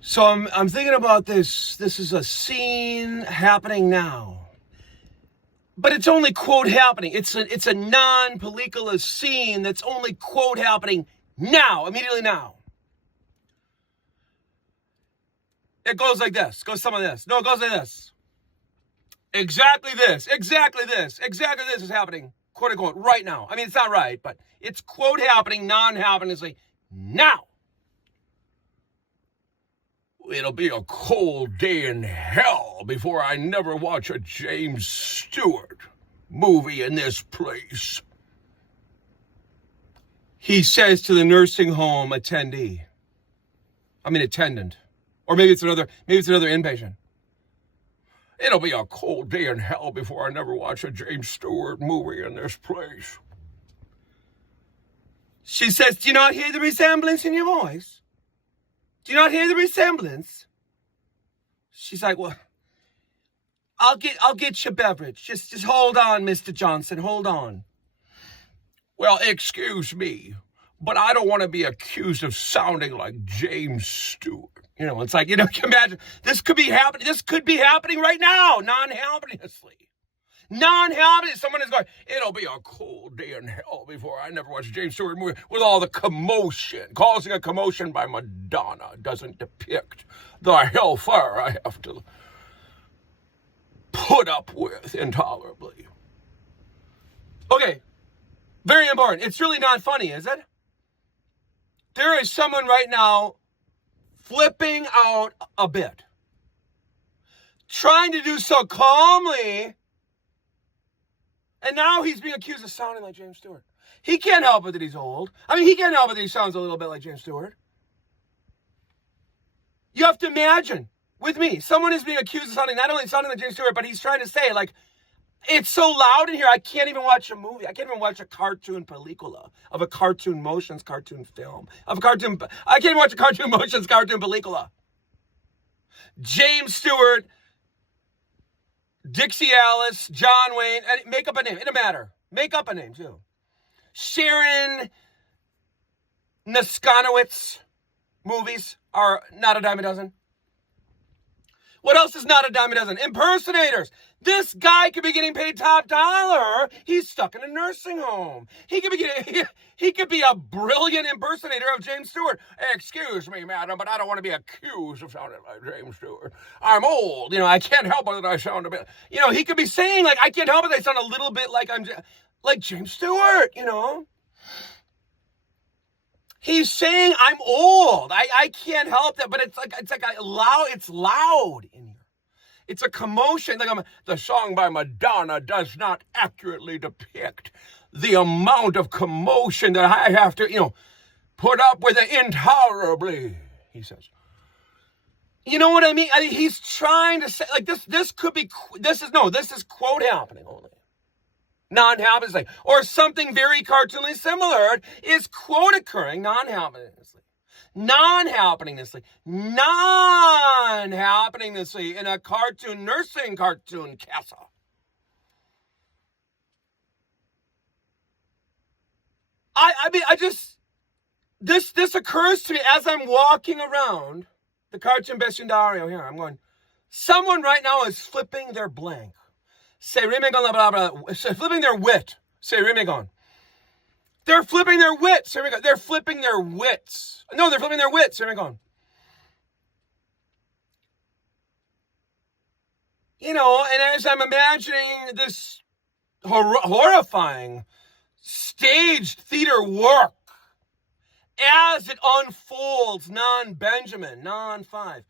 So I'm thinking about this. This is a scene happening now, but it's only quote happening. It's a non-pellicular scene that's only quote happening now, immediately now. It goes like this. Goes some of this. No, it goes like this. Exactly this. Exactly this. Exactly this is happening, quote unquote, right now. I mean, it's not right, but it's quote happening, non-happening, now. It'll be a cold day in hell before I never watch a James Stewart movie in this place, he says to the nursing home attendant. Or maybe it's another inpatient. It'll be a cold day in hell before I never watch a James Stewart movie in this place. She says, do you not hear the resemblance in your voice? Do you not hear the resemblance? She's like, well, I'll get you a beverage. Just hold on, Mr. Johnson, hold on. Well, excuse me, but I don't want to be accused of sounding like James Stewart. It's like, can you imagine? This could be happening. This could be happening right now, non-happeninglessly. Non-happening. Someone is going, it'll be a cold day in hell before I never watch a James Stewart movie with all the commotion. Causing a commotion by Madonna doesn't depict the hellfire I have to put up with intolerably. Okay, very important. It's really not funny, is it? There is someone right now flipping out a bit, trying to do so calmly, and now he's being accused of sounding like James Stewart. He can't help it that he's old. I mean, he can't help it that he sounds a little bit like James Stewart. You have to imagine, with me, someone is being accused of sounding, not only sounding like James Stewart, but he's trying to say, like, it's so loud in here, I can't even watch a movie. I can't even watch a cartoon pellicula of a cartoon motions cartoon film. I can't even watch a cartoon motions cartoon pellicula. James Stewart, Dixie Alice, John Wayne, and make up a name. It doesn't matter. Make up a name, too. Sharon Naskanowitz movies are not a dime a dozen. What else is not a dime a dozen? Impersonators. This guy could be getting paid top dollar. He's stuck in a nursing home. He could be a brilliant impersonator of James Stewart. Excuse me, madam, but I don't want to be accused of sounding like James Stewart. I'm old. I can't help it that I sound a bit. He could be saying, like, I can't help it that I sound a little bit like I'm like James Stewart, He's saying I'm old. I can't help that, but it's loud in here. It's a commotion. Like the song by Madonna does not accurately depict the amount of commotion that I have to, put up with it intolerably, he says. You know what I mean? He's trying to say, like, this is quote happening only. Non-happeninglessly. Or something very cartoonily similar is quote occurring non-happeninglessly. Non-happeninglessly in a nursing cartoon castle. This occurs to me as I'm walking around the cartoon vecindario here. I'm going, someone right now is flipping their blank. Flipping their wit. They're flipping their wits. Here we go. They're flipping their wits. No, they're flipping their wits. Here we go. And as I'm imagining this horrifying staged theater work as it unfolds, non-Benjamin, non-5,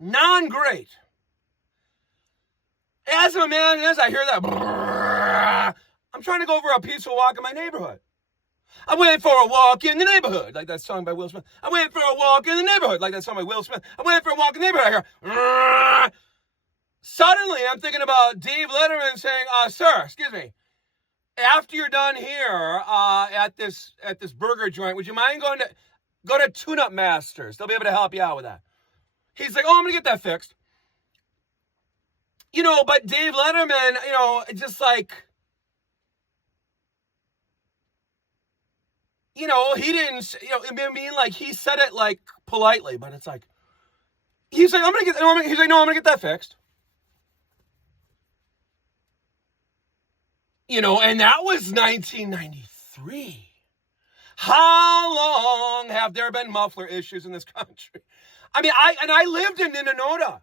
non-great. As I hear that, I'm trying to go for a peaceful walk in my neighborhood. I'm waiting for a walk in the neighborhood, like that song by Will Smith. I'm waiting for a walk in the neighborhood, like that song by Will Smith. I'm waiting for a walk in the neighborhood. I hear, suddenly I'm thinking about Dave Letterman saying, sir, excuse me, after you're done here at this burger joint, would you mind go to Tune Up Masters? They'll be able to help you out with that. He's like, I'm going to get that fixed. But Dave Letterman, just like, he didn't, like, he said it, like, politely, but it's like, He's like, he's like, no, I'm gonna get that fixed. You know, and that was 1993. How long have there been muffler issues in this country? I mean, I lived in Minnesota.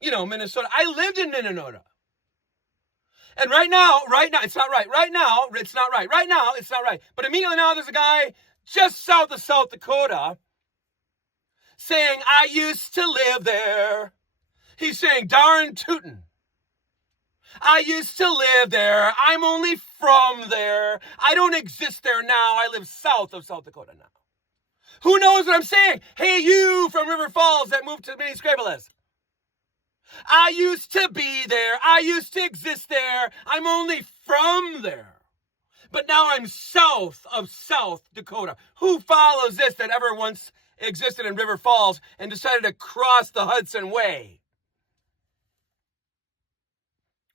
You know, Minnesota. I lived in Minnesota. And right now, it's not right. Right now, it's not right. Right now, it's not right. But immediately now, there's a guy just south of South Dakota saying, I used to live there. He's saying, darn tootin'. I used to live there. I'm only from there. I don't exist there now. I live south of South Dakota now. Who knows what I'm saying? Hey, you from River Falls that moved to Mini Scribbles. I used to be there. I used to exist there. I'm only from there. But now I'm south of South Dakota. Who follows this that ever once existed in River Falls and decided to cross the Hudson Way?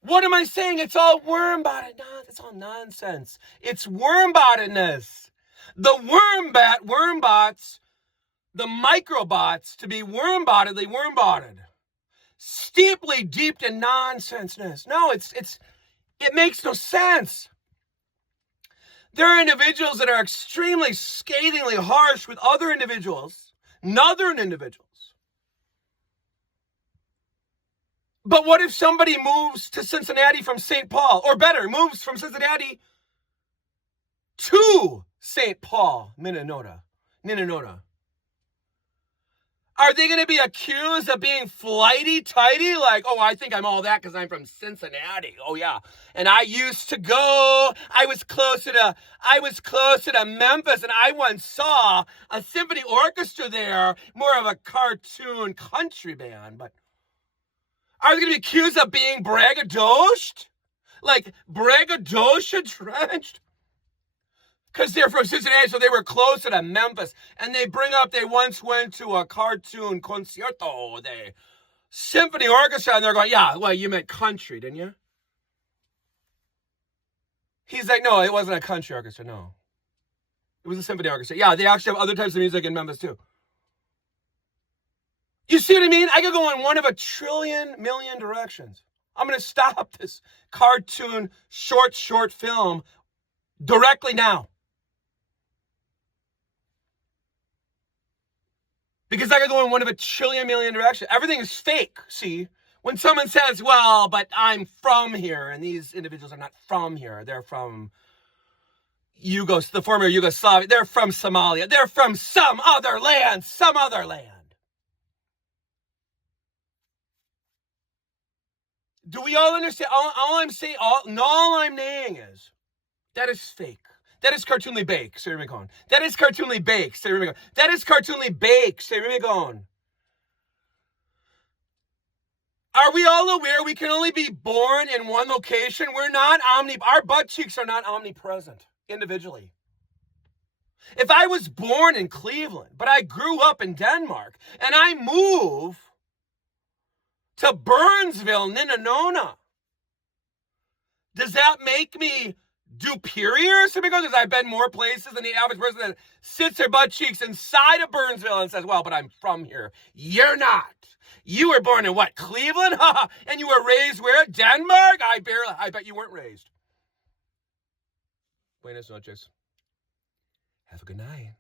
What am I saying? It's all worm-botted. No, it's all nonsense. It's worm-bottedness. The wormbots, the microbots, to be worm-bottedly worm-botted. Steeply deeped in nonsenseness. No, it makes no sense. There are individuals that are extremely scathingly harsh with other individuals, northern individuals. But what if somebody moves to Cincinnati from St. Paul? Or better, moves from Cincinnati to St. Paul, Minnesota. Are they going to be accused of being flighty-tighty? Like, oh, I think I'm all that because I'm from Cincinnati. Oh, yeah. And I used to go. I was closer to Memphis, and I once saw a symphony orchestra there, more of a cartoon country band. But are they going to be accused of being braggadocious? Like, braggadocio-drenched? Because they're from Cincinnati, so they were closer to Memphis. And they bring up they once went to a cartoon concierto, the symphony orchestra, and they're going, yeah, well, you meant country, didn't you? He's like, no, it wasn't a country orchestra, no. It was a symphony orchestra. Yeah, they actually have other types of music in Memphis, too. You see what I mean? I could go in one of a trillion million directions. I'm going to stop this cartoon short film directly now. Because I could go in one of a trillion million directions. Everything is fake, see? When someone says, well, but I'm from here, and these individuals are not from here. They're from the former Yugoslavia. They're from Somalia. They're from some other land. Do we all understand? All I'm saying is, that is fake. That is cartoonly baked, say Rubicon. That is cartoonly baked, say Rubicon. That is cartoonly baked, say Rubicon. Are we all aware we can only be born in one location? Our butt cheeks are not omnipresent individually. If I was born in Cleveland, but I grew up in Denmark, and I move to Burnsville, Ninanona, does that make me superior? Because I've been more places than the average person that sits their butt cheeks inside of Burnsville and says, well, but I'm from here. You're not. You were born in what, Cleveland? And you were raised where? Denmark? I bet you weren't raised. Buenas noches. Have a good night.